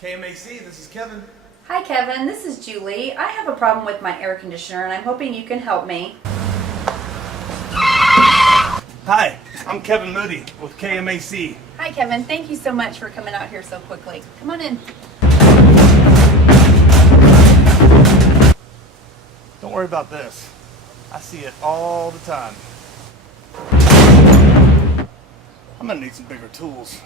KMAC, this is Kevin. Hi Kevin, this is Julie. I have a problem with my air conditioner and I'm hoping you can help me. Hi, I'm Kevin Moody with KMAC. Hi Kevin, thank you so much for coming out here so quickly. Come on in. Don't worry about this. I see it all the time. I'm gonna need some bigger tools.